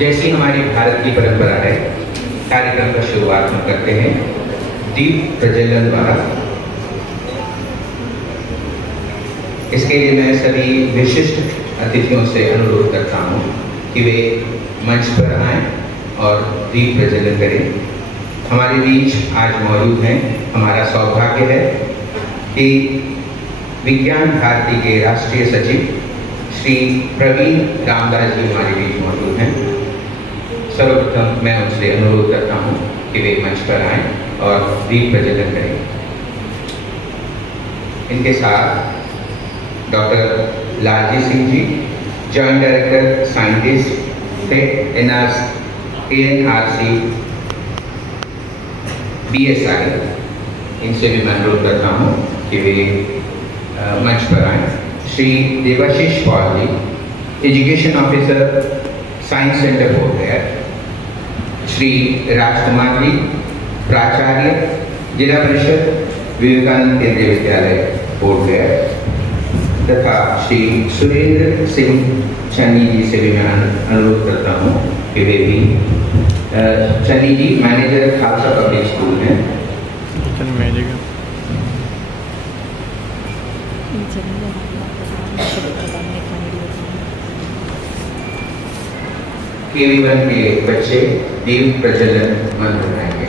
जैसी हमारी भारत की परंपरा है, कार्यक्रम का शुरुआत हम करते हैं दीप प्रज्वलन द्वारा। इसके लिए मैं सभी विशिष्ट अतिथियों से अनुरोध करता हूँ कि वे मंच पर आएं और दीप प्रज्वलन करें। हमारे बीच आज मौजूद हैं, हमारा सौभाग्य है कि विज्ञान भारती के राष्ट्रीय सचिव श्री प्रवीण रामदास जी हमारे बीच मौजूद हैं। सर्वप्रथम मैं उनसे अनुरोध करता हूँ कि वे मंच पर आएं और दीप प्रज्वलन करें। इनके साथ doctor Lalji Singh ji, joint director scientist ANRC BSI, इनसे भी मैं अनुरोध करता हूँ कि वे मंच पर आएं। Shri Debashish Paul ji, education officer science centre बोर्ड गया। श्री राजकुमार जी, प्राचार्य जिला परिषद विवेकानंद केंद्रीय विद्यालय बोर्ड गया, तथा श्री सुरेंद्र सिंह चन्नी जी से भी मैं अनुरोध करता हूँ कि वे भी, चन्नी जी मैनेजर खालसा पब्लिक स्कूल हैं। KV1 के बच्चे दीप प्रज्वलन मंत्र गाएंगे।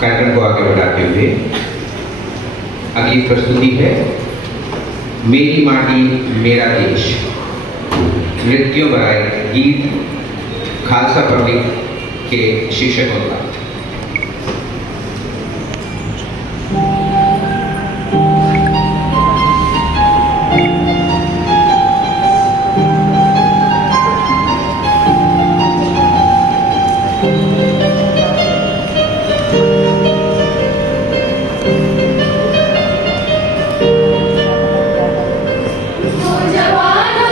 कार्यक्रम को आगे बढ़ाते हुए अगली प्रस्तुति है मेरी माटी मेरा देश, नृत्यों बराए गीत खालसा पब्लिक के शिक्षकों का। जवानों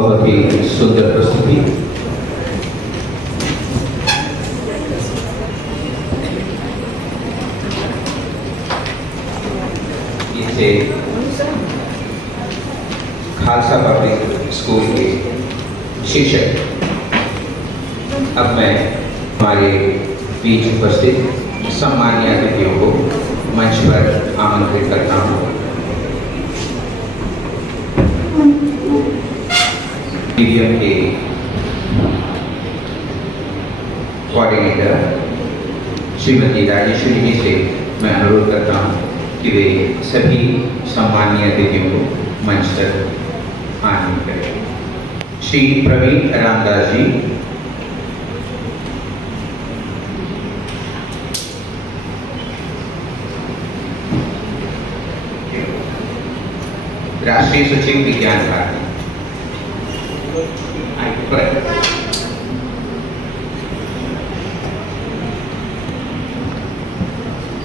बहुत ही सुंदर प्रस्तुति। इसे खालसा पब्लिक स्कूल के शिक्षक। अब मैं हमारे बीच उपस्थित सम्मानीय अतिथियों को मंच पर आमंत्रित करता हूँ। पीडीएम के कोऑर्डिनेटर श्रीमती राजेश्वरी जी से मैं अनुरोध करता हूँ कि वे सभी सम्मानीय अतिथियों को मंच तक आने करें। श्री प्रवीण रामदास जी, राष्ट्रीय सचिव Vigyan Bharati.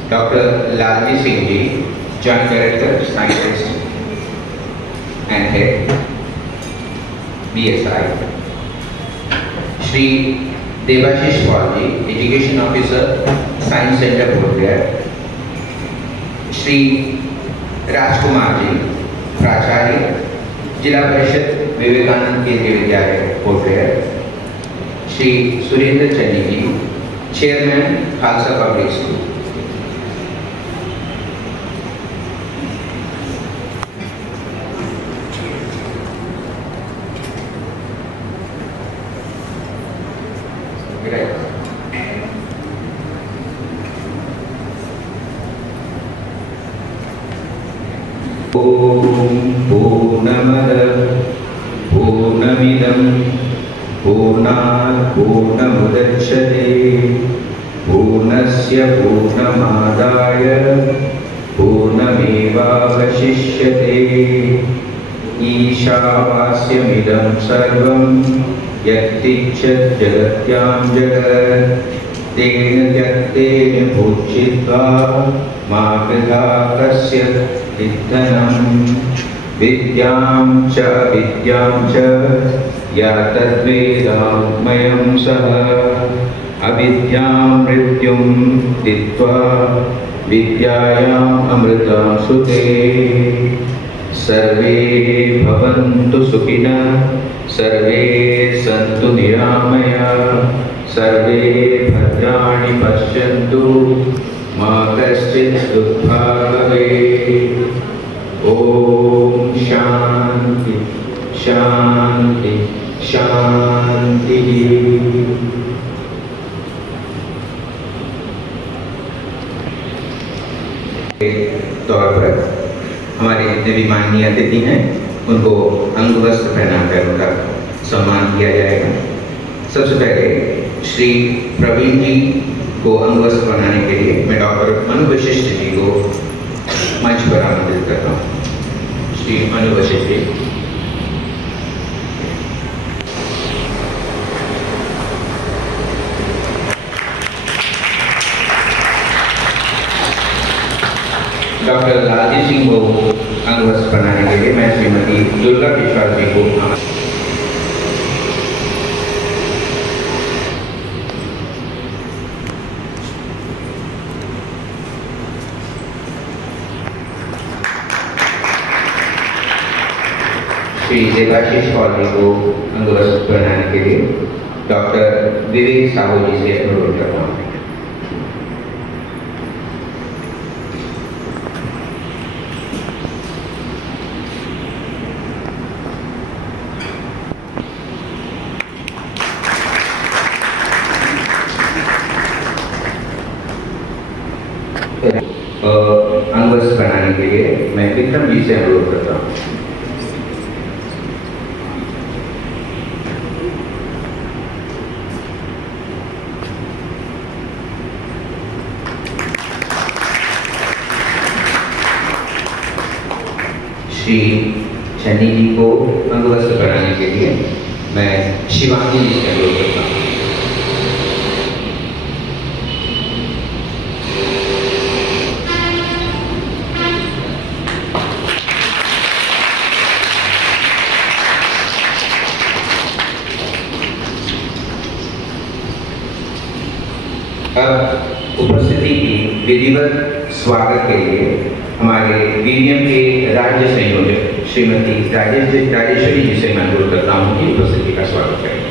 Doctor Lalji Singh ji, joint director scientist and head BSI। Shri Debashish Paul ji, education officer science centre Port Blair. Shri Rajkumar ji, प्राचार्य Zila Parishad Vivekananda Kendriya Vidyalaya Port Blair. Shri Surendra Channi ji, chairman Khalsa public school. पूर्णमदः पूर्णमिदं पूर्णात् पूर्णमुदच्यते पूर्णस्य पूर्णमादाय पूर्णमेवावशिष्यते। ईशावास्यमिदं सर्वं यत्किञ्चित् जगत्यां जगत् तेन त्यक्तेन भूषित्वा मा कृथा कस्य विद्धनं। विद्यां च विद्यां च या तद्वेदामयं सः अविद्यां मृत्युं तीत्वा विद्यायाम् अमृतां सुते। सर्वे भवन्तु सुखिनः, सर्वे सन्तु निरामयाः, सर्वे भद्राणि पश्यन्तु मा कश्चित् दुःखाय भवेत्। ओम शांति शांति शांति। तौर पर हमारे जितने भी माननीय अतिथि हैं उनको अंग वस्त्र पहनाकर उनका सम्मान किया जाएगा। सबसे पहले श्री प्रवीण जी को अंग वस्त्र पहनाने के लिए मैं डॉक्टर मनु वशिष्ठ जी को मंच पर आमंत्रित करता हूँ। श्री मनु वशिष्ठ जी। डॉक्टर लालजी सिंह को अंग वस्त्र पहनाने के लिए मैं श्रीमती दुर्गा विश्वास जी को श्री देवाशीष पॉल जी को अंग वस्त्र पहनाने के लिए डॉक्टर विवेक साहू जी से अनुरोध करता हूँ। अंग वस्त्र पहनाने के लिए मैं विक्रम जी से अनुरोध करता हूँ। श्री चन्नी जी को अंग वस्त्र पहनाने के लिए मैं शिवांगी जी से अनुरोध करता हूँ। अब उपस्थिति की विधिवत स्वागत के लिए हमारे वीवीएम के राज्य संयोजक श्रीमती राजेश्वरी जी से मैं अनुरोध करता हूँ कि उपस्थिति का स्वागत करें।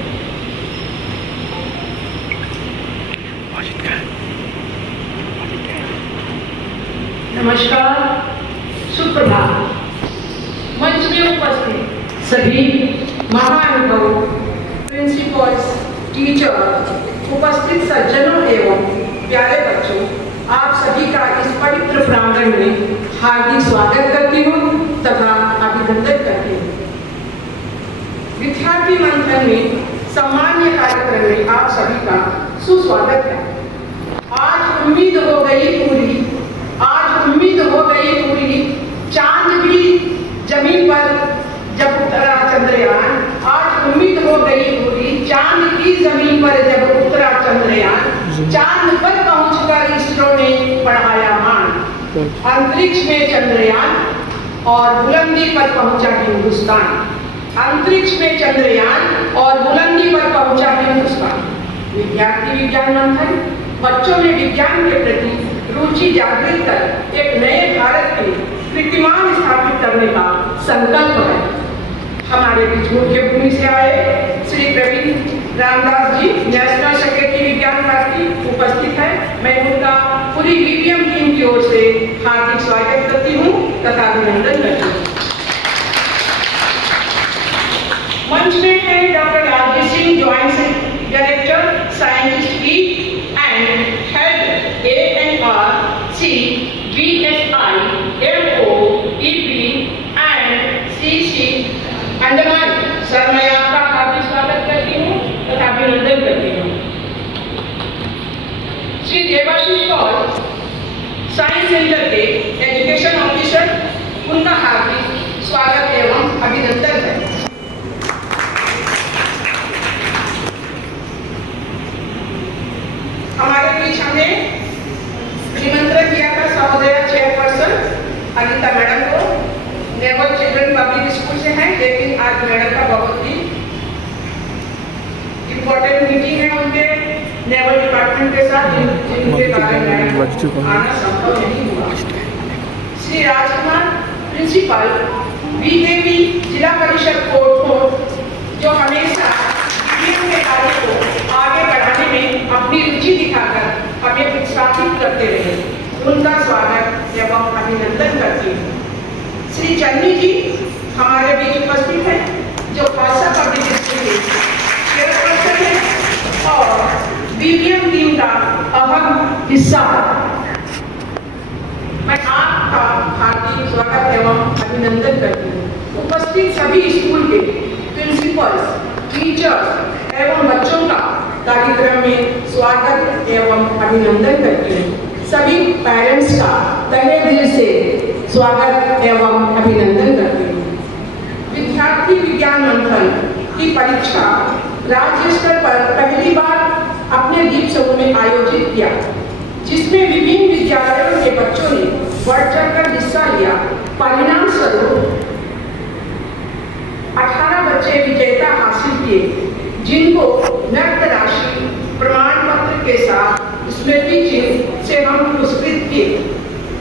नमस्कार, सुप्रभात। मंच में उपस्थित सभी महानुभावों, प्रिंसिपल्स, टीचर, उपस्थित सज्जनों एवं प्यारे बच्चों, आप सभी का इस पवित्र प्रांगण में हार्दिक स्वागत करती हूँ तथा अभिनंदन करती हूँ। विद्यार्थी मंथन में सामान्य कार्यक्रम में आप सभी का सुस्वागत है। आज उम्मीद हो गई पूरी, चांद भी जमीन पर जब उतरा चंद्रयान। आज उम्मीद हो गई पूरी, चांद की जमीन पर जब उतरा चंद्रयान। चांद पर पहुंचकर इसरो ने बढ़ाया मान। अंतरिक्ष में चंद्रयान और बुलंदी पर पहुंचा हिंदुस्तान। अंतरिक्ष में चंद्रयान और बुलंदी पर पहुंचा हिंदुस्तान। विद्यार्थी विज्ञान मंथन बच्चों में विज्ञान के प्रति रुचि जागृत कर एक नए भारत के कीर्तिमान स्थापित करने का संकल्प है। हमारे बीच मुख्य भूमि से आए श्री प्रवीण रामदास जी, नेशनल सेक्रेटरी विज्ञान भारती उपस्थित है। मैं उनका पूरी वीवीएम टीम की ओर से हार्दिक स्वागत करती हूँ तथा अभिनंदन करती हूँ। मंच में है doctor Rajesh Singh, joint director scientist and head ANRC BSI MOEP and CC Andaman. Sir, मैं आपका हार्दिक स्वागत करती हूँ तथा अभिनंदन करती हूँ। श्री देवाशीष पॉल, साइंस सेंटर के एजुकेशन ऑफिसर, उनका हार्दिक स्वागत एवं अभिनंदन है। हमारे बीच हमने निमंत्रण किया था सहोदया चेयरपर्सन अनिता मैडम को। नेवल चिल्ड्रन पब्लिक स्कूल से हैं, लेकिन आज मैडम का बहुत ही इम्पोर्टेंट मीटिंग है उनके नेवल डिपार्टमेंट के साथ, जिनके कारण आना संभव नहीं हुआ। श्री राजकुमार, प्रिंसिपल BKV जिला परिषद कोटपुर, जो हमेशा के कार्य को आगे बढ़ाने में अपनी रुचि दिखाकर हमें उत्साहित करते रहे, उनका स्वागत एवं अभिनंदन करती हूँ। श्री चन्नी जी हमारे बीच उपस्थित हैं, जो खालसा पब्लिक स्कूल के चेयरपर्सन हैं और वीवीएम टीम का अहम हिस्सा। मैं आपका हार्दिक स्वागत एवं अभिनंदन करती हूँ। उपस्थित सभी स्कूल के प्रिंसिपल्स, टीचर्स एवं बच्चों का कार्यक्रम में स्वागत एवं अभिनंदन करती हूँ। सभी पेरेंट्स का तहे दिल से स्वागत एवं अभिनंदन करती हूँ। विद्यार्थी विज्ञान मंथन की परीक्षा राज्य स्तर पर पहली बार अपने दीप समूह में आयोजित किया, जिसमें विभिन्न विद्यालयों के बच्चों ने बढ़ चढ़कर हिस्सा लिया। परिणाम स्वरूप 18 बच्चे विजेता हासिल किए, जिनको नकद राशि, प्रमाण पत्र के साथ स्मृति चिन्ह से हम पुरस्कृत किए।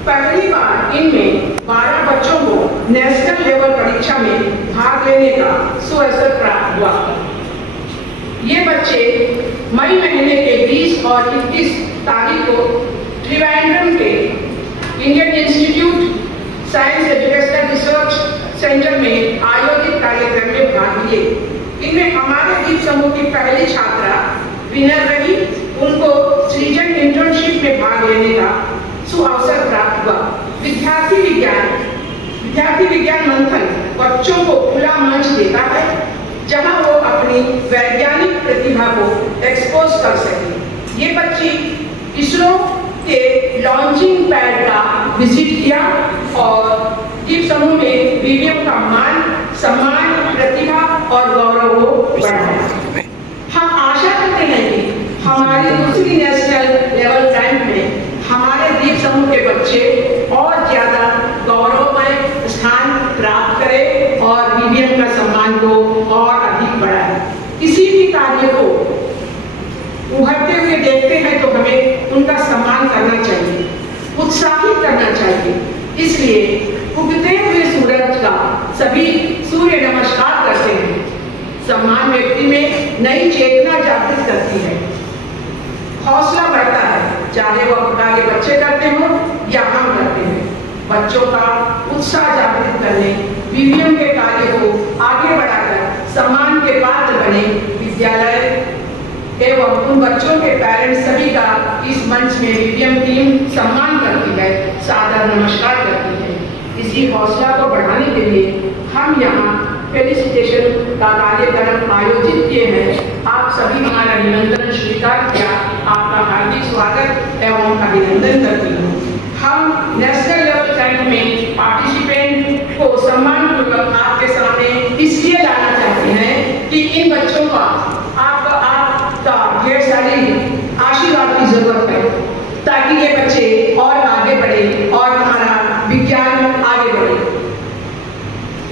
पहली बार इनमें 12 बच्चों को नेशनल लेवल परीक्षा में भाग लेने का सुअवसर प्राप्त हुआ। ये बच्चे मई महीने के 20 और 21 तारीख को त्रिवेंद्रम के Indian institute science educational research centre में आयोजित कार्यक्रम में भाग लिए। इनमें हमारे दीप समूह की पहली छात्रा विनर रही, उनको सृजन इंटर्नशिप में भाग लेने का सुअवसर प्राप्त हुआ। विद्यार्थी विज्ञान मंथन बच्चों को खुला मंच देता है, जहां वो अपनी वैज्ञानिक प्रतिभा को एक्सपोज कर सके। ये बच्ची इसरो के लॉन्चिंग पैड का विजिट किया और दीप समूह में वीवीएम का मान, सम्मान, प्रतिभा और गौरव को बढ़ाया। हम आशा करते हैं कि हमारी दूसरी नेशनल लेवल रैंक में हमारे दीप समूह के बच्चे और ज्यादा गौरवमय स्थान प्राप्त करें और वीवीएम का सम्मान को और अधिक बढ़ाए। किसी भी कार्य को उभरते हुए देखते हैं तो हमें उनका सम्मान करना चाहिए, उत्साहित करना चाहिए। इसलिए उगते हुए सूरज का सभी सूर्य नमस्कार करते हैं। सम्मान व्यक्ति में नई चेतना जागृत करती है, हौसला बढ़ता है, चाहे वो अपने बच्चे करते हो या हम करते हैं। बच्चों का उत्साह जागृत करने, बीवीएम के कार्य को आगे बढ़ाकर सम्मान के पात्र बने। विद्यालय एवं उन बच्चों के पेरेंट्स सभी का इस मंच में बीवीएम टीम सम्मान करती है, सादर नमस्कार करती है। इसी हौसला को बढ़ाने के लिए हम यहाँ फेलिसिटेशन का कार्यक्रम आयोजित किए हैं। आप सभी हमारा निमंत्रण स्वीकार किया, आपका हार्दिक स्वागत एवं अभिनंदन करती हूँ। हम नेशनल लेवल कैंप में पार्टिसिपेंट को सम्मानपूर्वक आपके सामने इसलिए लाना चाहते हैं कि इन बच्चों का आपका ढेर सारी आशीर्वाद की जरूरत है, ताकि ये बच्चे और आगे बढ़े और हमारा विज्ञान आगे बढ़े।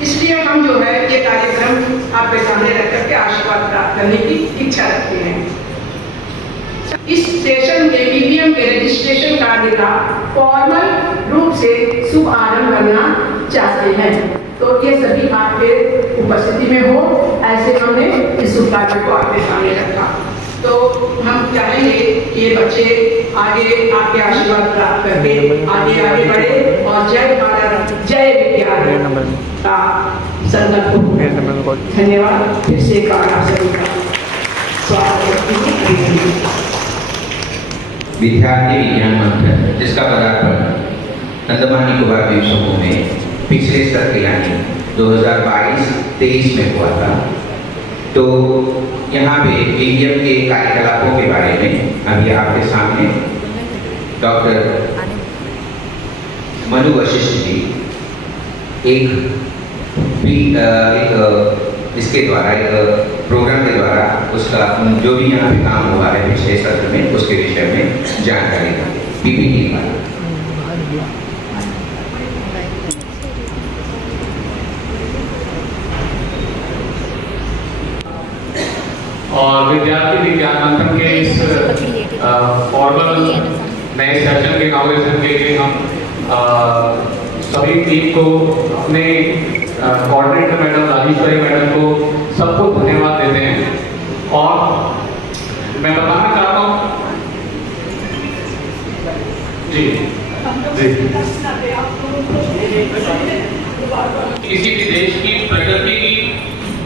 इसलिए हम जो है ये कार्यक्रम आपके सामने रख करके आशीर्वाद प्राप्त करने की इच्छा रखते हैं। इस सेशन के बीवीएम के रजिस्ट्रेशन कार्य का फॉर्मल रूप से शुभारंभ करना चाहते हैं, तो ये सभी आपके उपस्थिति में हो, ऐसे हमने इस शुभ कार्य को आपके सामने रखा। तो हम चाहेंगे कि ये बच्चे आगे आपके आशीर्वाद प्राप्त करके आगे बढ़े और जय भारत जय विज्ञान का संकल्प हो। धन्यवाद। फिर से एक बार आप सभी का स्वागत है। विद्यार्थी विज्ञान मंथन, जिसका पदार्पण अंडमान निकोबार द्वीप समूह में पिछले सत्र यानी 2022-23 में हुआ था। तो यहाँ पे बीवीएम के कार्यकलापों के बारे में अभी आपके सामने डॉक्टर मनु वशिष्ठ जी एक इसके द्वारा एक प्रोग्राम के द्वारा उसका जो भी यहाँ पे काम हुआ है पिछले सत्र में उसके विषय में जानकारी देंगे पीपीटी द्वारा। और विद्यार्थी विज्ञान मंथन के इस फॉर्मल नए सेशन के इनॉग्रेशन के लिए हम सभी टीम को, अपने कोऑर्डिनेटर मैडम राजेश्वरी मैडम को सबको धन्यवाद देते हैं। और मैं बताना चाहता हूँ जी किसी भी देश की प्रगति की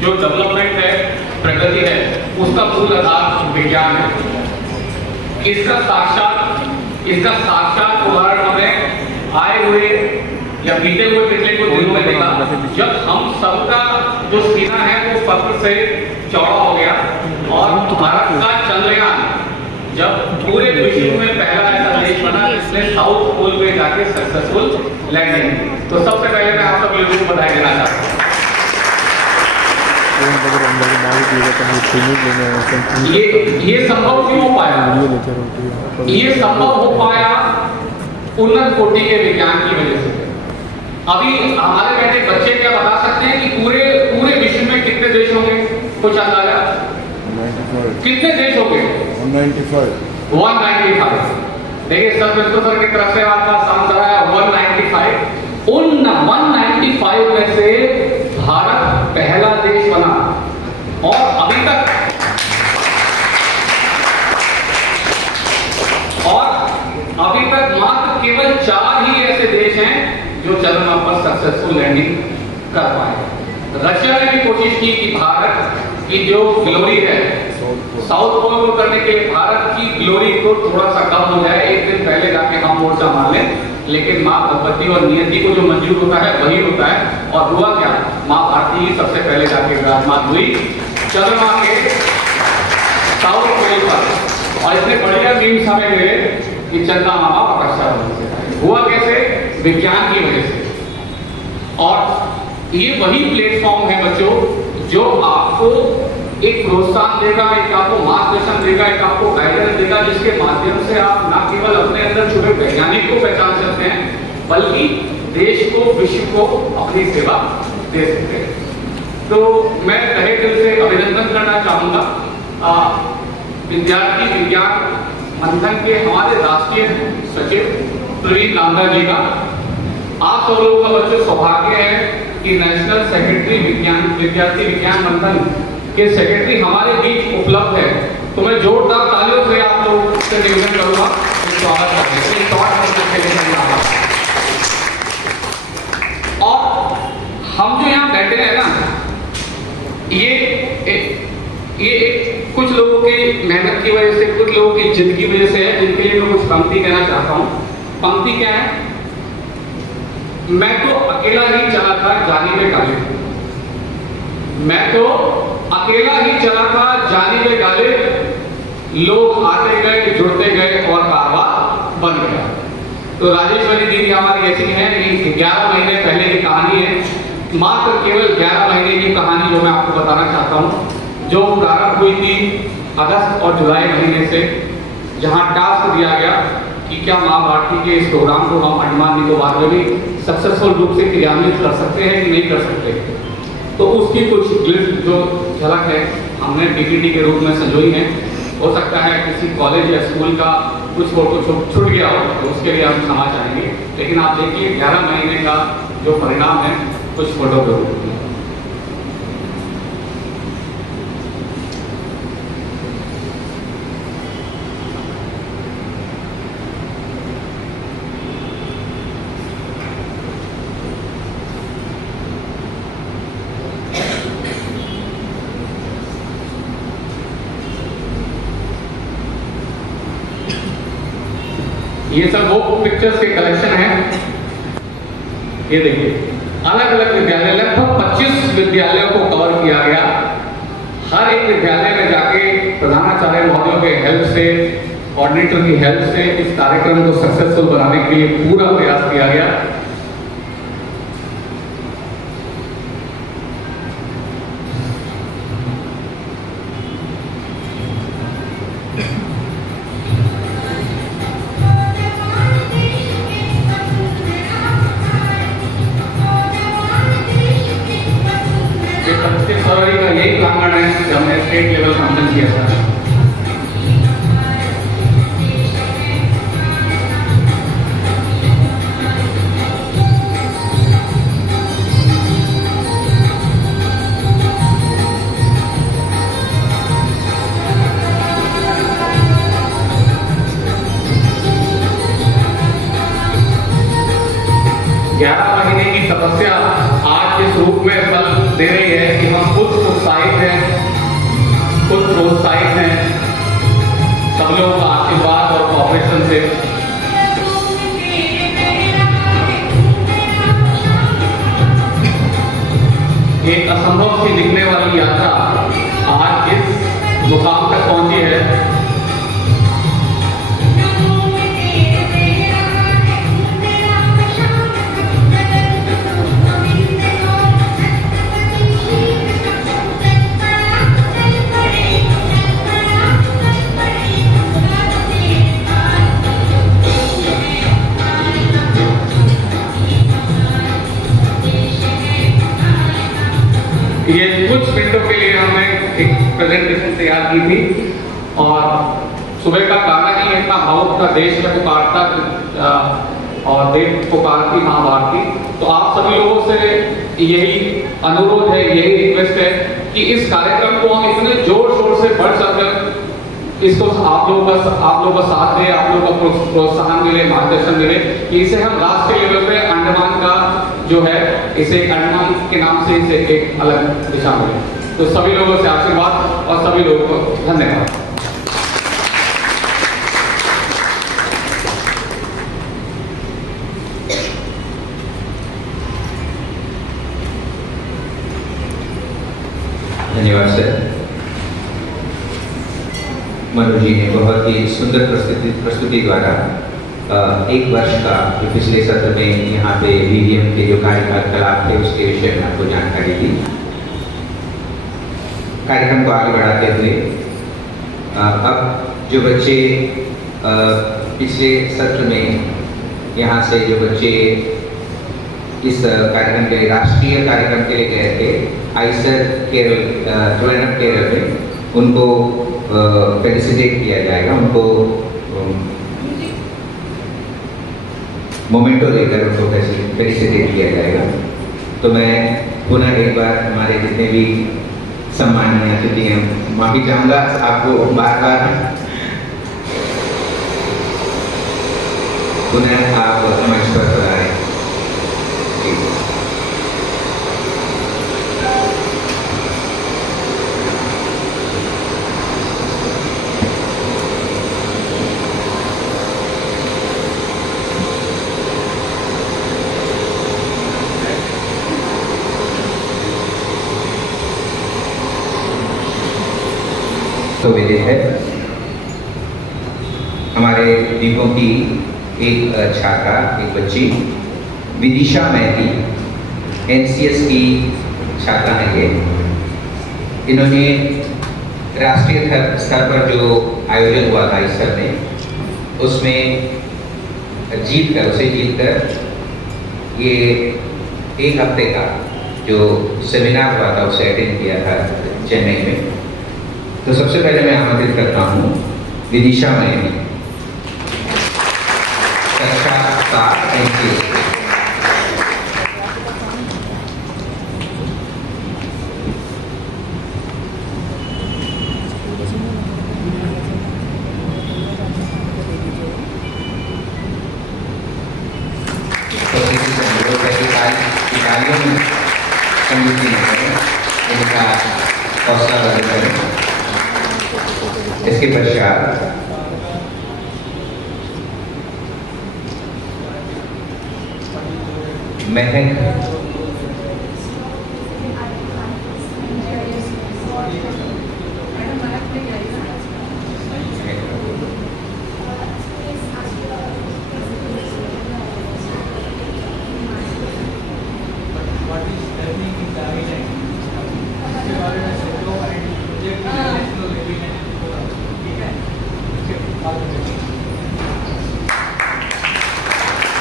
जो डेवलपमेंट है, प्रगति है, उसका मूल आधार विज्ञान है। इसका साक्षात उदाहरण हमें आए हुए या बीते हुए पिछले कुछ दिनों में देखा, जब हम सबका जो सीना है वो फख्र से चौड़ा हो गया और भारत का चंद्रयान जब पूरे विश्व में पहला ऐसा देश बना जिसने साउथ पोल में जाके सक्सेसफुल लैंडिंग। तो सबसे पहले मैं आप सब लोगों को बधाई देना चाहता हूँ। ये संभव क्यों हो पाया? ये संभव हो पाया उन्नत कोटि के विज्ञान की वजह से। अभी हमारे बैठे बच्चे क्या बता सकते हैं कि पूरे विश्व में कितने देश होंगे? कुछ अंदाजा? कितने देश होंगे? 195। देखिए सर की तरफ से आपका आंसर आया 195। उन 195 में से भारत पहला देश बना और अभी तक मात्र केवल 4 ही ऐसे देश हैं जो चंद्रमा पर सक्सेसफुल लैंडिंग कर पाए। रशिया ने भी कोशिश की कि भारत की जो ग्लोरी है साउथ पोल को करने के लिए भारत की ग्लोरी को थोड़ा सा कम हो जाए, एक दिन पहले जाके हम मोर्चा मार लें, लेकिन माँ भगवती और नियति को जो मंजूर होता है वही होता है। और हुआ क्या, माँ भारती ही सबसे पहले जाके विराजमान हुई चंद्रमा के साउथ पोल पर। और इतने बढ़िया मीम्स हमें मिले कि चंद्रमा मामा पकड़ा हुआ कैसे? विज्ञान की वजह से। और ये वही प्लेटफॉर्म है बच्चों जो आपको एक प्रोत्साहन देगा, एक आपको मार्गदर्शन देगा, एक आपको गाइडेंस देगा, जिसके माध्यम से आप न केवल अपने अंदर छुपे वैज्ञानिक को पहचान सकते हैं बल्कि देश को, विश्व को अपनी सेवा दे सकते हैं। तो मैं तहे दिल से अभिनंदन करना चाहूंगा विद्यार्थी विज्ञान मंथन के हमारे राष्ट्रीय सचिव प्रवीण लांदा जी का। आप सब लोगों का बच्चों सौभाग्य है कि नेशनल सेक्रेटरी विद्यार्थी विज्ञान मंथन के सेक्रेटरी हमारे बीच उपलब्ध है। तो मैं जोरदार तालियों से आप लोग से निवेदन करूंगा स्वागत करने के लिए। और हम जो यहाँ बैठे हैं ना, ये कुछ लोगों की मेहनत की वजह से, कुछ लोगों की जिद की वजह से है, जिनके लिए मैं कुछ पंक्ति कहना चाहता हूँ। पंक्ति क्या है? मैं तो अकेला ही चला था जानिबे गाले, मैं तो अकेला ही चला था जानिबे गाले, लोग आते गए जुड़ते गए और कारवा बन गया। तो राजेश्वरी दीदी हमारी ऐसी है कि 11 महीने पहले की कहानी है, मात्र केवल 11 महीने की कहानी जो मैं आपको बताना चाहता हूँ, जो प्रारंभ हुई थी अगस्त और जुलाई महीने से, जहाँ टास्क दिया गया कि क्या माँ भारती के इस प्रोग्राम को हम अंडमान निकोबार में भी सक्सेसफुल रूप से क्रियान्वित कर सकते हैं कि नहीं कर सकते। तो उसकी कुछ लिस्ट जो झलक है हमने पीपीटी के रूप में संजोई है। हो सकता है किसी कॉलेज या स्कूल का कुछ फोटो छूट गया हो, तो उसके लिए हम क्षमा चाहेंगे। लेकिन आप देखिए 11 महीने का जो परिणाम है कुछ फोटो के रूप में। ये सब वो पिक्चर्स के कलेक्शन है। ये देखिए अलग अलग विद्यालय, लगभग 25 विद्यालयों को कवर किया गया। हर एक विद्यालय में जाके प्रधानाचार्य महोदयों के हेल्प से, कोऑर्डिनेटर की हेल्प से इस कार्यक्रम को सक्सेसफुल बनाने के लिए पूरा प्रयास किया गया। फरवरी का यही प्रांगण है जब हमने स्टेट लेवल संबंध किया था। महीने की तपस्या आज इस रूप में फल दे रही है कि हम खुद उत्साहित हैं, खुद प्रोत्साहित हैं सब लोगों का आशीर्वाद और कोऑपरेशन से। एक असंभव सी दिखने वाली यात्रा आज इस मुकाम तक पहुंची है। ये कुछ मिनटों के लिए हमने एक प्रेजेंटेशन तैयार की थी और सुबह का गाना ही इतना भावुक था, देश में पुकारता और देश पुकारती मां भारती। तो आप सभी लोगों से यही अनुरोध है, यही रिक्वेस्ट है कि इस कार्यक्रम को हम इतने जोर शोर से बढ़ चढ़कर इसको आप लोगों का साथ दे, आप लोगों का प्रोत्साहन मिले, मार्गदर्शन मिले कि इसे हम राष्ट्रीय लेवल पे अंडमान का जो है, इसे अंडमान के नाम से इसे एक अलग दिशा मिले। तो सभी लोगों से आशीर्वाद और सभी लोगों को धन्यवाद। धन्यवाद सर। मनोज जी ने बहुत ही सुंदर प्रस्तुति द्वारा एक वर्ष का जो पिछले सत्र में यहाँ पे वीवीएम के जो कार्यकलाप थे उसके विषय में आपको जानकारी दी। कार्यक्रम को आगे बढ़ाते हुए अब जो बच्चे पिछले सत्र में यहाँ से जो बच्चे इस कार्यक्रम के लिए, राष्ट्रीय कार्यक्रम के लिए गए थे आईसर केरल, ट्रिवेंड्रम केरल में, उनको फेलिसिटेट किया जाएगा, उनको मोमेंटो देकर उनको फेलिसिटेट किया जाएगा। तो मैं पुनः एक बार हमारे जितने भी सम्माननीय अतिथि हैं, माफी चाहूँगा आपको बार बार, पुनः आप मंच पर पधारें। तो विदित है हमारे दीपों की एक छात्रा, एक बच्ची विदिशा मेहती, NCS की छात्रा है ये। इन्होंने राष्ट्रीय स्तर पर जो आयोजन हुआ था इस स्तर में, उसमें जीत कर ये एक हफ्ते का जो सेमिनार हुआ था उसे अटेंड किया था चेन्नई में। तो सबसे पहले मैं आमंत्रित करता हूँ विदिशा मेहती, कक्षा 7 NCS। इसके पश्चात महक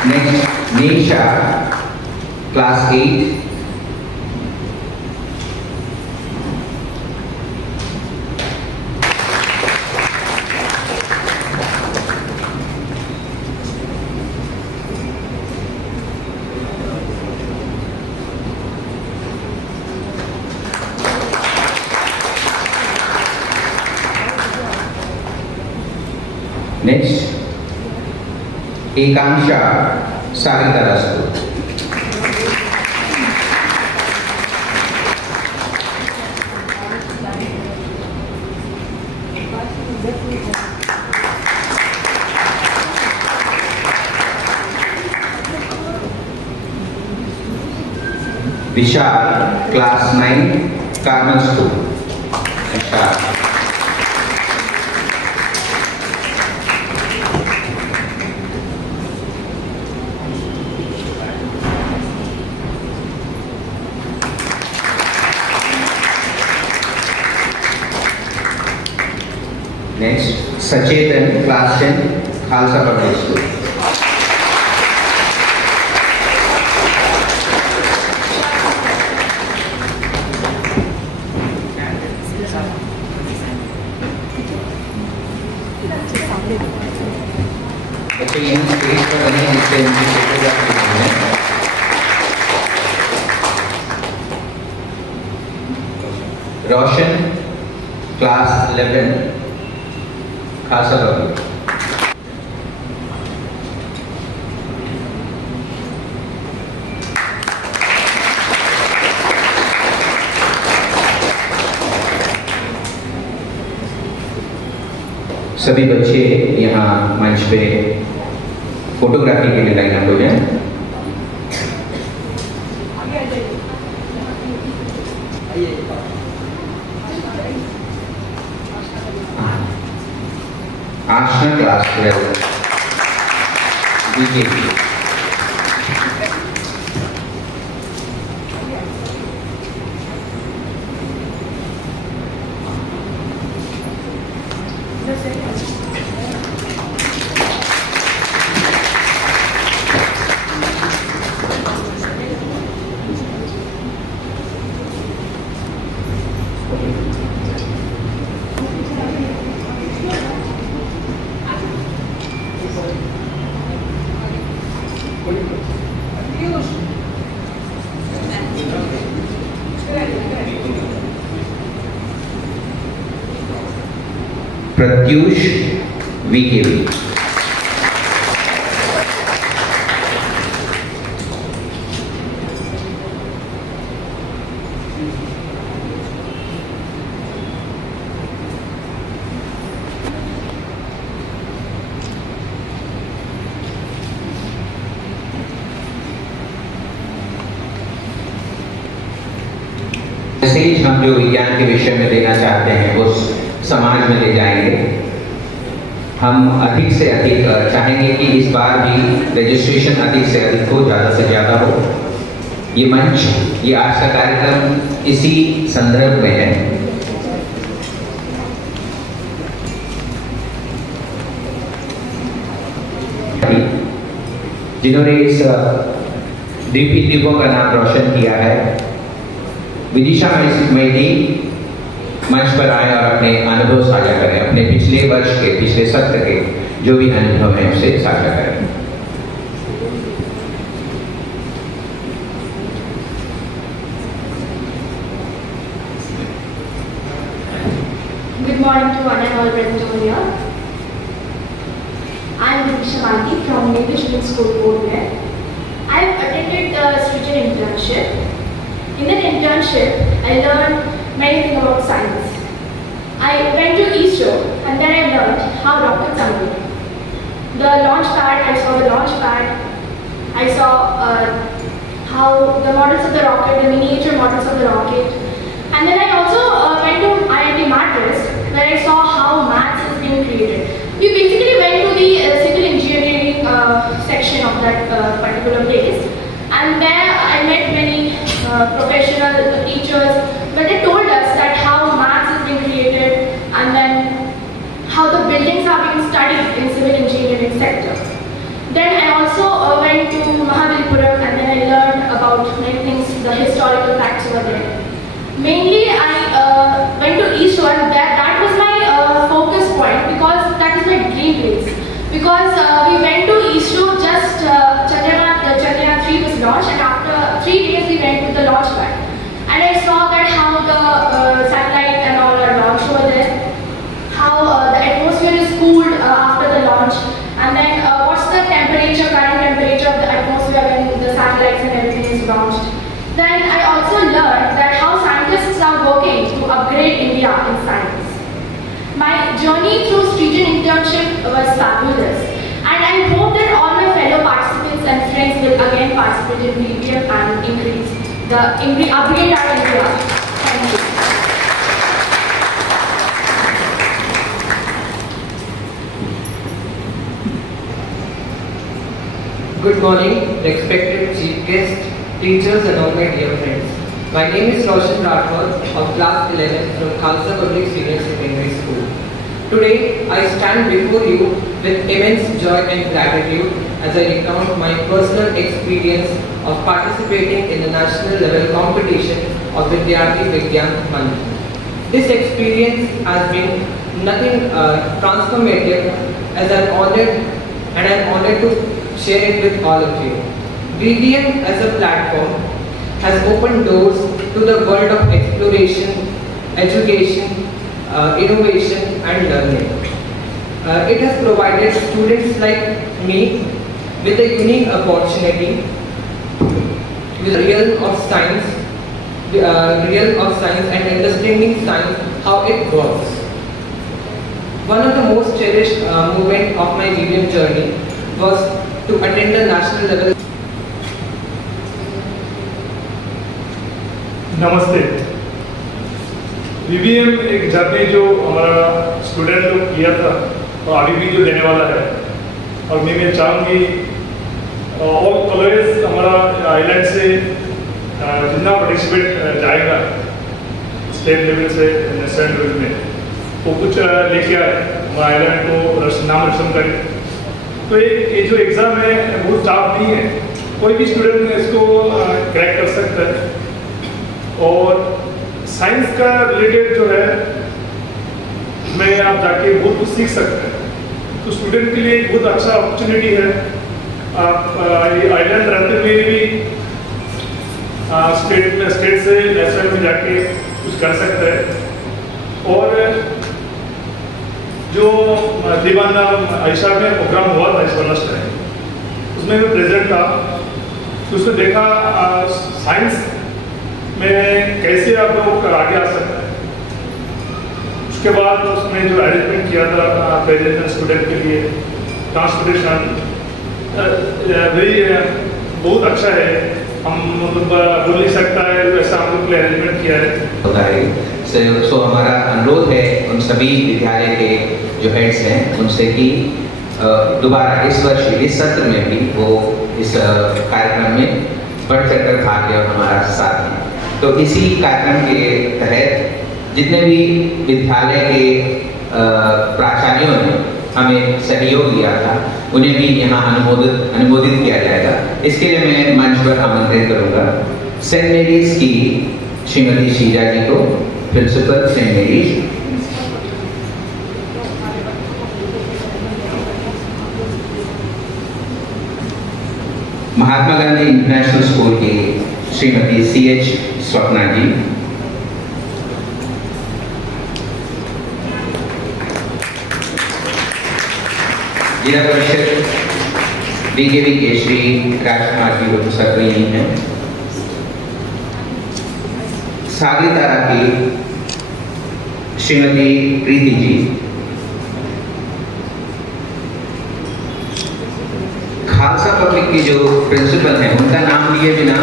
Next, Nisha, class 8. Next, Ekanksha Sarikarastu. Vishal, class 9, Carmel School. Vishal. Next, Sachetan, class 10, Khalsa Public School. बच्चे यहाँ स्टेज पर बने हैं जिससे उनकी फोटोग्राफी है। रोशन, क्लास 11, खासा पब्लिक। सभी बच्चे यहाँ मंच पे फोटोग्राफी के लिए लाइन अप हो जाएं। Aashna class 12 BJP. Pratyush VKV. Message हम जो विज्ञान के विषय में देना चाहते हैं वो समाज में ले जाएंगे। हम अधिक से अधिक चाहेंगे कि इस बार भी रजिस्ट्रेशन अधिक से अधिक हो, ज़्यादा से ज़्यादा हो। ये मंच, ये आज का कार्यक्रम इसी संदर्भ में है। जिन्होंने इस दीपों का नाम रोशन किया है, विदिशा मेहदी मंच पर आए और अपने अनुभव साझा करें, अपने पिछले वर्ष के, पिछले सत्र के जो भी अनुभव हैं उसे साझा करें। Good morning to one and all present over here. I am Vidisha Mehdee from Navy Children's School, Portland. I have attended the Srijan internship. In that internship, I learned many things about science. I went to ISRO and then I learned how rockets are made. The launch pad, I saw the launch pad. I saw how the models of the rocket, the miniature models of the rocket. And then I also went to IIT Madras where I saw how maths is being created. We basically went to the civil engineering section of that particular place. And there I met many professional teachers where they told us that how maths is being created and then how the buildings are being studied in civil engineering sector. Then I also went to Mahabalipuram and then I learned about many things, the historical facts over there. Mainly I went to ISRO and that was my focus point because that is my dream place. Because we went to ISRO just Chandrayaan 3 was launched and after 3 days we went to the launch pad. And I saw that how the satellite and all are launched over there, how the atmosphere is cooled after the launch, and then what's the temperature, current temperature of the atmosphere when the satellites and everything is launched. Then I also learned that how scientists are working to upgrade India in science. My journey through Srijan internship was fabulous, and I hope that all my fellow participants and friends will again participate in VBM and increase the upgrade our India. Thank you. Good morning, respected chief guest, teachers and all my dear friends. My name is Roshan Rathod of class 11 from Khalsa Public Senior Secondary School. Today, I stand before you with immense joy and gratitude as I recount my personal experience of participating in the national level competition of Vidyarthi Vigyan Manch. This experience has been nothing transformative as I'm honored to share it with all of you. VBM as a platform has opened doors to the world of exploration, education, innovation and learning. It has provided students like me with a unique opportunity with the realm of science and understanding science, how it works. One of the most cherished moments of my VBM journey was to attend the national level. नमस्ते। VBM एक journey जो हमारा student लोग किया था और अभी भी जो देने वाला है, और मैं चाहूँगी ऑल कॉलेज हमारा आइलैंड से जितना पार्टिसिपेट जाएगा स्टेट लेवल से नेशनल लेवल में, वो कुछ लेके आए हमारा आइलैंड को नाम रोशन करे। तो ये जो एग्ज़ाम है बहुत टफ नहीं है, कोई भी स्टूडेंट इसको क्रैक कर सकता है। और साइंस का रिलेटेड जो है में आप जाके बहुत कुछ सीख सकते हैं, तो स्टूडेंट के लिए एक बहुत अच्छा अपॉर्चुनिटी है। आप ये आइलैंड रहते हुए भी स्टेट से नेशनल में जाके कुछ कर सकते हैं। और जो दीवान आयशा में प्रोग्राम हुआ था इस वर्ष में, उसमें भी प्रेजेंट था। तो उसमें देखा साइंस में कैसे आप लोग आगे आ सकते हैं। उसके बाद उसने जो अरेंजमेंट किया था पेरेंट्स एंड स्टूडेंट के लिए ट्रांसपोर्टेशन बहुत अच्छा है। हम मतलब बोल नहीं सकता है वैसा हम लोग के लिए अरेंजमेंट किया है। सो हमारा अनुरोध है उन सभी विद्यालय के जो हेड्स हैं उनसे कि दोबारा इस वर्ष इस सत्र में भी वो इस कार्यक्रम में बढ़ चढ़कर भाग ले और हमारा साथ दें। तो इसी कार्यक्रम के तहत जितने भी विद्यालय के प्राचार्यों ने हमें सहयोग दिया था उन्हें भी यहाँ अनुमोदित किया जाएगा। इसके लिए मैं मंच पर आमंत्रित करूँगा सेंट मेरीज की श्रीमती शीला जी को, principal Saint marriage, Mahatma Gandhi international school की श्रीमती CH स्वप्ना जी, जिला परिषद BKV के श्री राजकुमार जी को सक्रिय हैं, सागरीतारा की श्रीमती प्रीति जी, खालसा पब्लिक की जो प्रिंसिपल हैं उनका नाम लिए बिना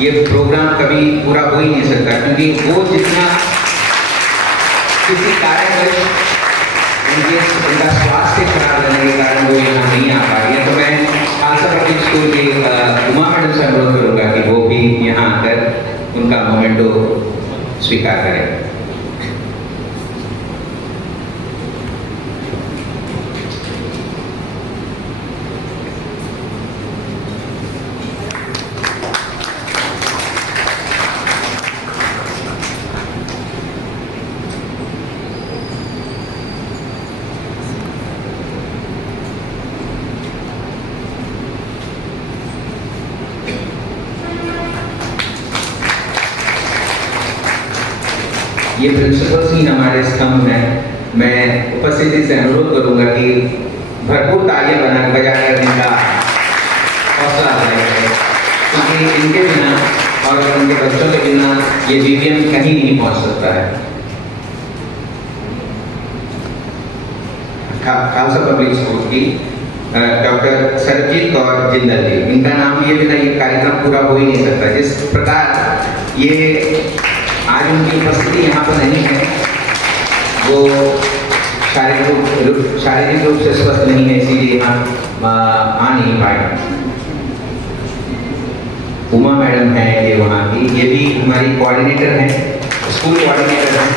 ये प्रोग्राम कभी पूरा हो ही नहीं सकता, क्योंकि वो जितना किसी कारणवश उनका स्वास्थ्य खराब रहने के कारण वो यहाँ नहीं आ पा रही है। तो मैं खालसा पब्लिक स्कूल की उमा मैडम से अनुरोध करूँगा कि वो भी यहाँ आकर उनका मोमेंटो स्वीकार करें। ये प्रिंसिपल्स ही हमारे स्तंभ हैं। मैं उपस्थिति से अनुरोध करूंगा कि भरपूर तालियां बजाकर इनका हौसला बढ़ाएं, क्योंकि इनके बिना और उनके बच्चों के बिना ये BBM कहीं नहीं पहुंच सकता है। खालसा पब्लिक स्कूल की डॉक्टर सरबजीत कौर जिंदल जी, इनका नाम लिए बिना ये कार्यक्रम पूरा हो ही नहीं सकता। जिस प्रकार ये आज उनकी उपस्थिति यहाँ पर नहीं है, वो शारीरिक रूप से स्वस्थ नहीं है, इसीलिए यहाँ आ नहीं पाए। उमा मैडम है ये वहाँ की, ये भी हमारी कोऑर्डिनेटर हैं, स्कूल कोऑर्डिनेटर हैं।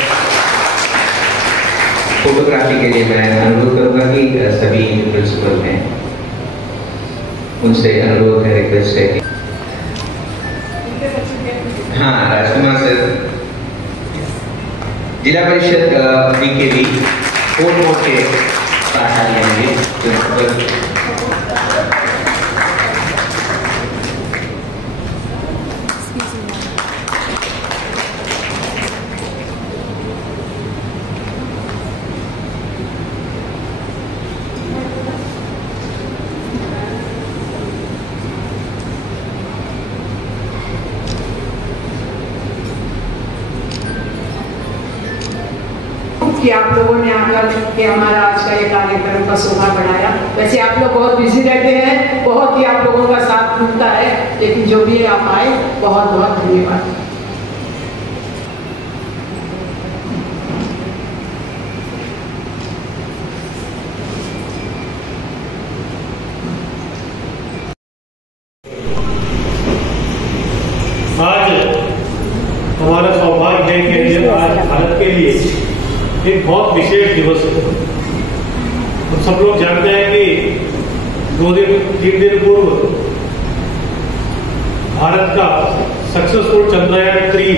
फोटोग्राफी के लिए मैं अनुरोध करूँगा कि सभी प्रिंसिपल हैं उनसे अनुरोध है, रिक्वेस्ट है कि हाँ राजकुमार सर, जिला परिषद BKV कोट के प्राचार्य होंगे। कि आप लोगों ने आकर के हमारा आज का ये कार्यक्रम का शोभा बढ़ाया। वैसे आप लोग बहुत बिजी रहते हैं, बहुत ही आप लोगों का साथ मिलता है, लेकिन जो भी आप आए बहुत बहुत धन्यवाद। आज हमारा सौभाग्य है कि आज भारत के लिए एक बहुत विशेष दिवस है। हम सब लोग जानते हैं कि 3 दिन पूर्व भारत का सक्सेसफुल चंद्रयान 3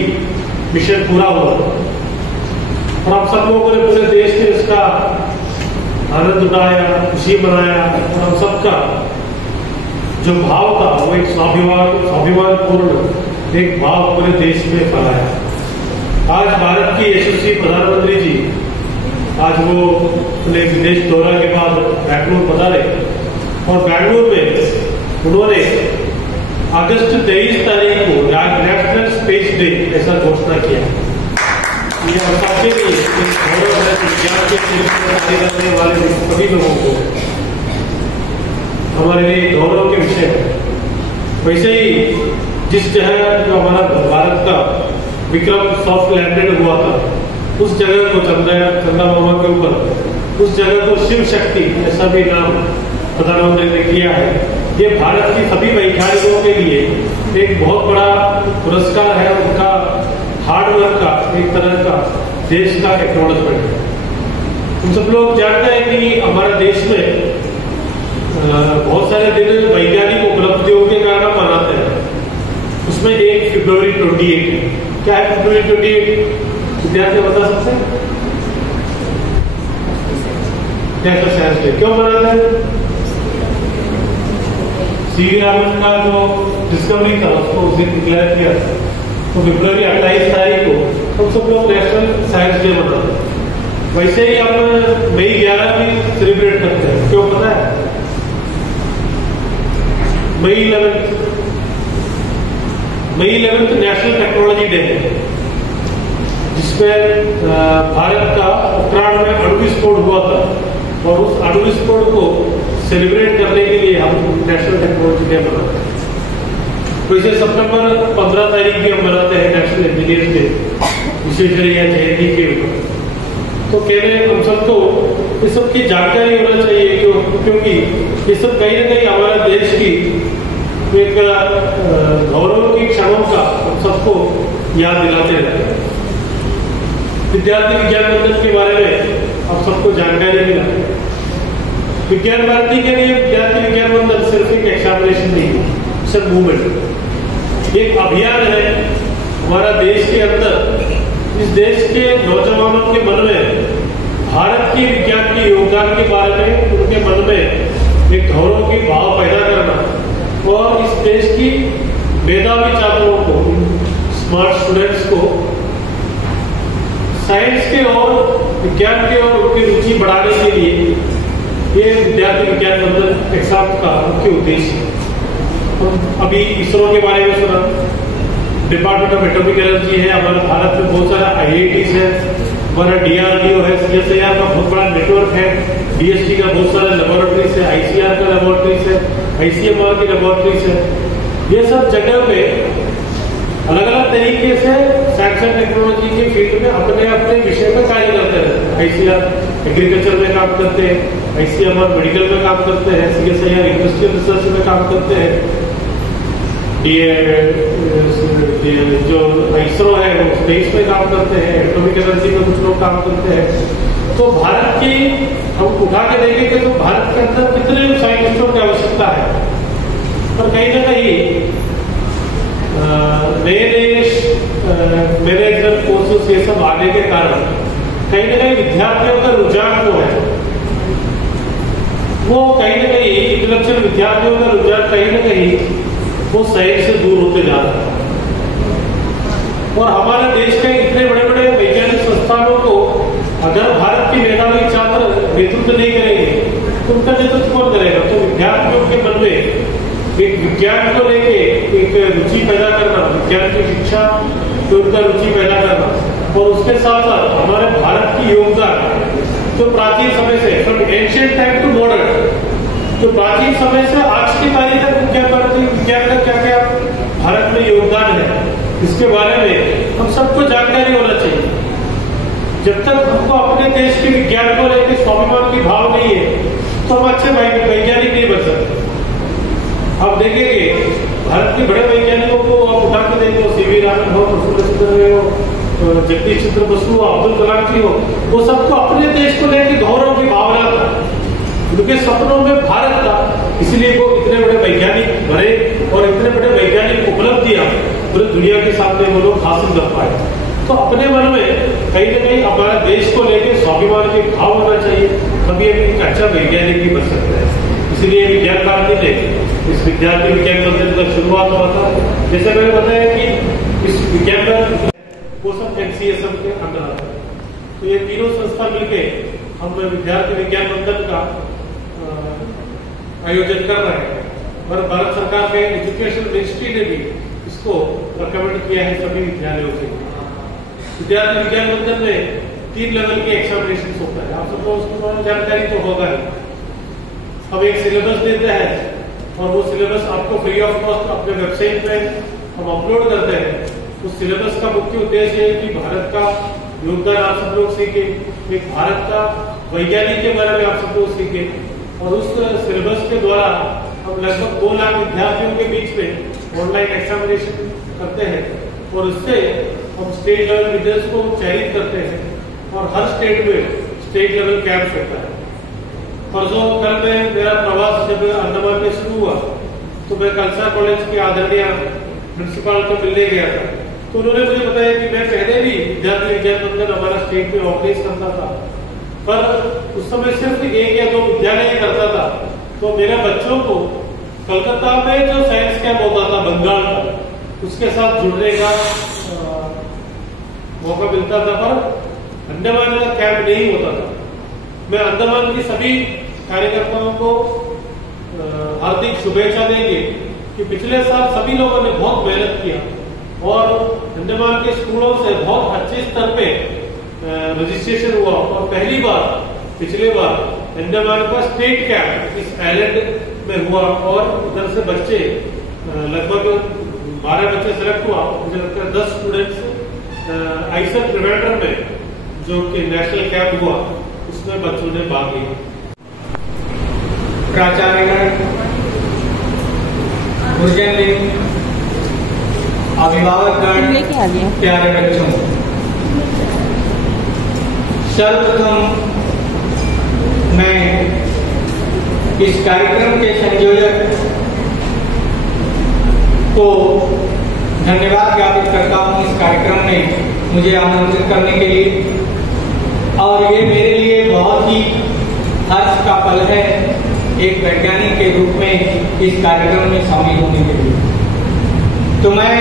मिशन पूरा हुआ और हम सब लोगों ने पूरे देश में इसका आनंद उठाया, खुशी मनाया और हम सबका जो भाव था वो एक स्वाभिमानपूर्ण एक भाव पूरे देश में फैलाया। आज भारत की यशस्वी प्रधानमंत्री जी आज वो अपने विदेश दौरा के बाद बैंगलोर पधारे और बैंगलोर में उन्होंने अगस्त 23 तारीख को नेशनल स्पेस डे ऐसा घोषणा किया। ये हम सबके लिए गौरव है विज्ञान के क्षेत्र में कार्य करने वाले सभी लोगों को हमारे लिए गौरव के विषय है। वैसे ही जिस जगह जो हमारा भारत का विक्रम सॉफ्ट लैंडेड हुआ था उस जगह को चंद्रमा के ऊपर उस जगह को शिव शक्ति ऐसा भी नाम प्रधानमंत्री ने किया है। ये भारत की सभी वैज्ञानिकों के लिए एक बहुत बड़ा पुरस्कार है। उनका हार्डवर्क का एक तरह का देश का एक्नॉलेजमेंट है। हम सब लोग जानते हैं कि हमारे देश में बहुत सारे दिन वैज्ञानिक उपलब्धियों के कारण हम मनाते हैं। उसमें एक फरवरी 28 है। क्या है फरवरी 28? विद्यार्थी बता सकते हैं नेशनल साइंस डे क्यों मनाते हैं? सीवी रामन का जो डिस्कवरी था उसको उस दिन डिक्लेयर किया था, तो फरवरी 28 तारीख को हम सब लोग नेशनल साइंस डे मनाते हैं। वैसे ही हम मई 11 भी सेलिब्रेट करते हैं। क्यों पता है? मई 11 नेशनल टेक्नोलॉजी डे है, जिसमें भारत का उत्तराखंड में अणु विस्फोट हुआ था और उस अणु विस्फोट को सेलिब्रेट करने के लिए हम नेशनल टेक्नोलॉजी डे मनाते हैं। तो इसे सितंबर 15 तारीख भी हम मनाते हैं नेशनल इंजीनियर्स डे, विश्वेश्वरैया जयंती के ऊपर। तो कह रहे हैं हम सबको इस सब की जानकारी होना चाहिए क्योंकि ये सब कहीं ना कहीं हमारे देश की एक गौरव की क्षणों का हम सबको याद दिलाते रहते हैं। विद्यार्थी विज्ञान मंडल के बारे में आप सबको जानकारी मिला। विज्ञान भारती के लिए विद्यार्थी विज्ञान मंडल सिर्फ एक एग्जामिनेशन नहीं है, इट्स अ मूवमेंट, एक अभियान है हमारा देश के अंदर। इस देश के नौजवानों के मन में भारत के विज्ञान के योगदान के बारे में उनके मन में एक गौरव की भाव पैदा करना और इस देश की मेधावी छात्रों को, स्मार्ट स्टूडेंट्स को साइंस के और विज्ञान के और उनकी रुचि बढ़ाने के लिए ये विद्यार्थी विज्ञान मंडल एग्जाम का मुख्य उद्देश्य है। अभी इसरो के बारे में सुना, डिपार्टमेंट ऑफ एटॉमिक एनर्जी है, हमारे भारत में बहुत सारा IITs है, हमारा DRDO है, CSIR का बहुत बड़ा नेटवर्क है, DST का बहुत सारे लेबोरेटरीज है, ICR का लेबोरेटरीज है, ICMR की लेबोरेटरीज है। ये सब जगह पे अलग अलग तरीके से साइंस एंड टेक्नोलॉजी के फील्ड में अपने अपने विषय में कार्य करते हैं। ICR एग्रीकल्चर में काम करते हैं, ICMR मेडिकल में काम करते हैं, CSIR इंडस्ट्रियल रिसर्च में काम करते हैं, जो इसरो है वो स्पेस में काम करते हैं, एटॉमिक एनर्जी में कुछ लोग काम करते हैं। तो भारत की हम उठा के देखेंगे तो भारत के अंदर कितने साइंटिस्टों की आवश्यकता है। पर कहीं ना कहीं नए देश मैनेजमेंट कोर्सेस ये सब आने के कारण कहीं ना कहीं विद्यार्थियों का रुझान जो है वो कहीं ना कहीं इंटेलेक्चुअल विद्यार्थियों का रुझान कहीं ना कहीं वो साइंस से दूर होते जा रहा है। और हमारे देश के इतने बड़े बड़े वैज्ञानिक संस्थानों को अगर भारत के मेधावी छात्र नेतृत्व नहीं करेंगे तो उनका नेतृत्व कौन करेगा? तो विद्यार्थियों के मन में एक विज्ञान को लेके एक रुचि पैदा करना, विज्ञान की शिक्षा तो उनका रुचि पैदा करना और उसके साथ साथ हमारे भारत की योगदान जो प्राचीन समय से from ancient time to modern, जो प्राचीन समय से आज की तारीख तक विज्ञान का क्या क्या भारत में योगदान है इसके बारे में हम सबको जानकारी होना चाहिए। जब तक हमको अपने देश के विज्ञान को लेकर स्वाभिमान की भाव नहीं है तो हम अच्छे वैज्ञानिक नहीं बन सकते। आप देखेंगे भारत के बड़े वैज्ञानिकों को आप उठा के देखो, सीवी रामन हो, प्रफुल्ल चंद्र रे हो, जगदीश चंद्र बसु हो, अब्दुल कलाम जी हो, वो सबको अपने देश को लेकर गौरव की भावना था, उनके सपनों में भारत था, इसलिए वो इतने बड़े वैज्ञानिक बने और इतने बड़े वैज्ञानिक उपलब्धियां पूरी दुनिया के सामने वो लोग हासिल कर पाए। तो अपने मन में कहीं ना कहीं हमारे देश को लेकर स्वाभिमान के भाव होना चाहिए, तभी हम एक अच्छा वैज्ञानिक भी बन सकते हैं। इसलिए विज्ञान भारती ने इस विद्यार्थी विज्ञान मंदिर का शुरुआत हुआ था। जैसे मैंने बताया कि इस विज्ञान वो सब NCSM के अंदर आता है। तो ये तीनों संस्था मिलके हम विद्यार्थी विज्ञान मंथन का आयोजन कर रहे हैं और भारत सरकार के एजुकेशन मिनिस्ट्री ने भी इसको रिकमेंड किया है सभी विद्यालयों से। विद्यार्थी विज्ञान मंथन में 3 लेवल के एग्जामिनेशन होता है, आप सबको उसकी जानकारी तो होगा ही। हम एक सिलेबस देते हैं और वो सिलेबस आपको फ्री ऑफ कॉस्ट अपने वेबसाइट पे हम अपलोड करते हैं। उस सिलेबस का मुख्य उद्देश्य है कि भारत का योगदान आप सब लोग सीखे, एक भारत का वैज्ञानिक के बारे में आप सब लोग सीखे और उस सिलेबस के द्वारा हम लगभग 2 लाख विद्यार्थियों के बीच में ऑनलाइन एग्जामिनेशन करते हैं और उससे हम स्टेट लेवल विनर्स को चयनित करते हैं और हर स्टेट में स्टेट लेवल कैंप्स होता है। परसों कल में मेरा प्रवास जब अंडमान में शुरू हुआ तो मैं खालसा कॉलेज के आदरणीय प्रिंसिपल को मिलने गया था, तो उन्होंने मुझे बताया कि मैं पहले भी विद्यार्थी विज्ञान मंथन हमारा स्टेट में ऑर्गेनाइज करता था, पर उस समय सिर्फ 1 या 2 विद्यालय करता था। तो मेरे बच्चों को कलकत्ता में जो साइंस कैंप होता था बंगाल का, उसके साथ जुड़ने का मौका मिलता था, पर अंडमान का कैंप नहीं होता था। मैं अंडमान की सभी कार्यकर्ताओं को हार्दिक शुभेच्छा देंगे कि पिछले साल सभी लोगों ने बहुत मेहनत किया और अंडमान के स्कूलों से बहुत अच्छे स्तर पे रजिस्ट्रेशन हुआ और पहली बार पिछले बार अंडमान का स्टेट कैंप इस आइलैंड में हुआ और उधर से बच्चे लगभग 12 बच्चे सेलेक्ट हुआ। मुझे लगता है 10 स्टूडेंट्स आइसर ट्रिवेंड्रम में जो कि नेशनल कैंप हुआ उसमें बच्चों ने भाग लिया। प्राचार्यगण, गुरुजन, अभिभावकगण, प्यारे बच्चों, सर्वप्रथम मैं इस कार्यक्रम के संयोजक को धन्यवाद ज्ञापित करता हूँ इस कार्यक्रम में मुझे आमंत्रित करने के लिए, और ये मेरे लिए बहुत ही हर्ष का पल है एक वैज्ञानिक के रूप में इस कार्यक्रम में शामिल होने के लिए। तो मैं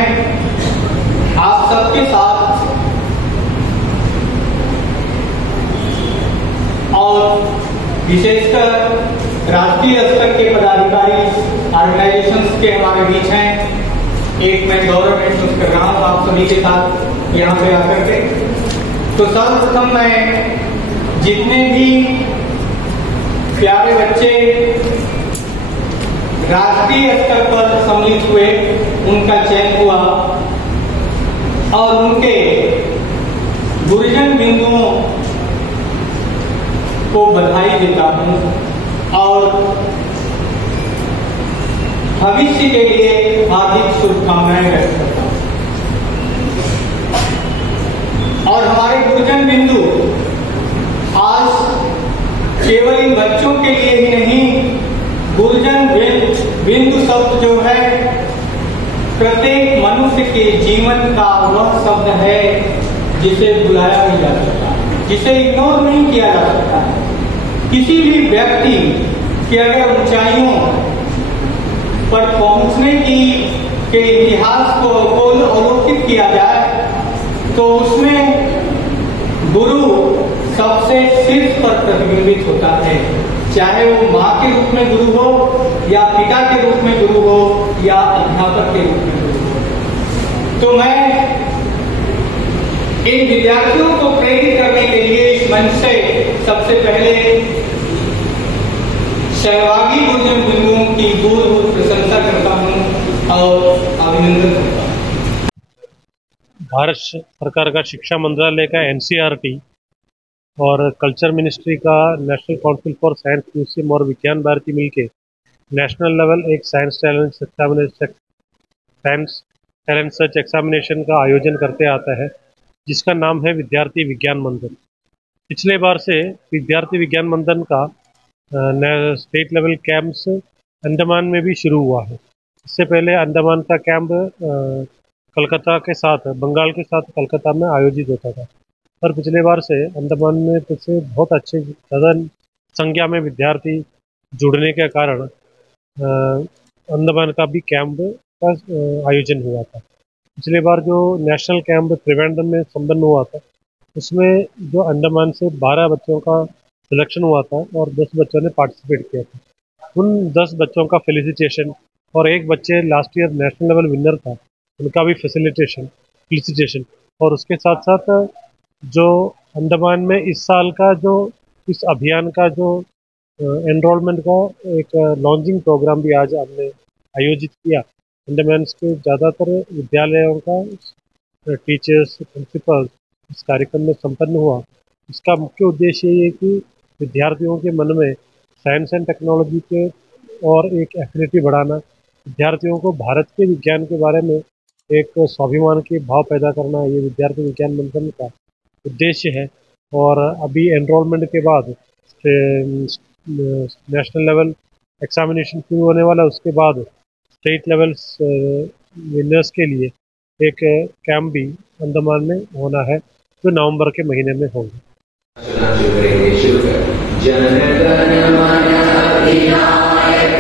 आप सबके साथ और विशेषकर राष्ट्रीय स्तर के पदाधिकारी ऑर्गेनाइजेशंस के हमारे बीच हैं, एक मैं गौरव महसूस कर रहा हूँ आप सभी के साथ यहाँ पे आकर के। तो सर्वप्रथम मैं जितने भी प्यारे बच्चे राष्ट्रीय स्तर पर सम्मिलित हुए उनका चयन हुआ और उनके गुरुजन बिंदुओं को बधाई देता हूँ और भविष्य के लिए हार्दिक शुभकामनाएं व्यक्त करता हूँ। और हमारे गुरुजन बिंदु आज केवल इन बच्चों के लिए ही नहीं, गुरुजन बिंदु शब्द जो है प्रत्येक मनुष्य के जीवन का वह शब्द है जिसे भुलाया नहीं जा सकता, जिसे इग्नोर नहीं किया जा सकता है। किसी भी व्यक्ति के अगर ऊंचाइयों पर पहुंचने के इतिहास को अवलोकित किया जाए तो उसमें गुरु सबसे शीर्ष पर प्रतिबिंबित होता है, चाहे वो माँ के रूप में गुरु हो या पिता के रूप में गुरु हो या अध्यापक के रूप में गुरु हो। तो मैं इन विद्यार्थियों को प्रेरित करने के लिए इस मंच से सबसे पहले सहभागी गुरुजन बिंदुओं की बहुत प्रशंसा करता हूँ और अभिनंदन करता हूँ। भारत सरकार का शिक्षा मंत्रालय का NCERT और कल्चर मिनिस्ट्री का national council for science museum और विज्ञान भारती मिलके नेशनल लेवल एक साइंस टैलेंट सर्च एग्जामिनेशन का आयोजन करते आता है, जिसका नाम है विद्यार्थी विज्ञान मंथन। पिछले बार से विद्यार्थी विज्ञान मंथन का स्टेट लेवल कैंप्स अंडमान में भी शुरू हुआ है। इससे पहले अंडमान का कैंप कलकत्ता के साथ, बंगाल के साथ कलकत्ता में आयोजित होता था, पर पिछले बार से अंडमान में से बहुत अच्छे ज़्यादा संख्या में विद्यार्थी जुड़ने के कारण अंडमान का भी कैंप का आयोजन हुआ था। पिछले बार जो नेशनल कैंप त्रिवेंद्रम में संपन्न हुआ था उसमें जो अंडमान से 12 बच्चों का सिलेक्शन हुआ था और 10 बच्चों ने पार्टिसिपेट किया था। उन 10 बच्चों का फेलिसिटेशन, और एक बच्चे last year national level winner था, उनका भी फेलिसिटेशन। और उसके साथ साथ जो अंडमान में इस साल का जो इस अभियान का जो एनरोलमेंट का एक लॉन्चिंग प्रोग्राम भी आज हमने आयोजित किया। अंडमान के ज़्यादातर विद्यालयों का टीचर्स, प्रिंसिपल इस कार्यक्रम में संपन्न हुआ। इसका मुख्य उद्देश्य ये है कि विद्यार्थियों के मन में साइंस एंड टेक्नोलॉजी के और एक एफिनिटी बढ़ाना, विद्यार्थियों को भारत के विज्ञान के बारे में एक स्वाभिमान के भाव पैदा करना, ये विद्यार्थी विज्ञान मंथन का उद्देश्य है। और अभी एनरोलमेंट के बाद नेशनल लेवल एग्जामिनेशन शुरू होने वाला है, उसके बाद स्टेट लेवल विनर्स के लिए एक कैंप भी अंडमान में होना है, जो नवंबर के महीने में होगा। जन गण मन अधिनायक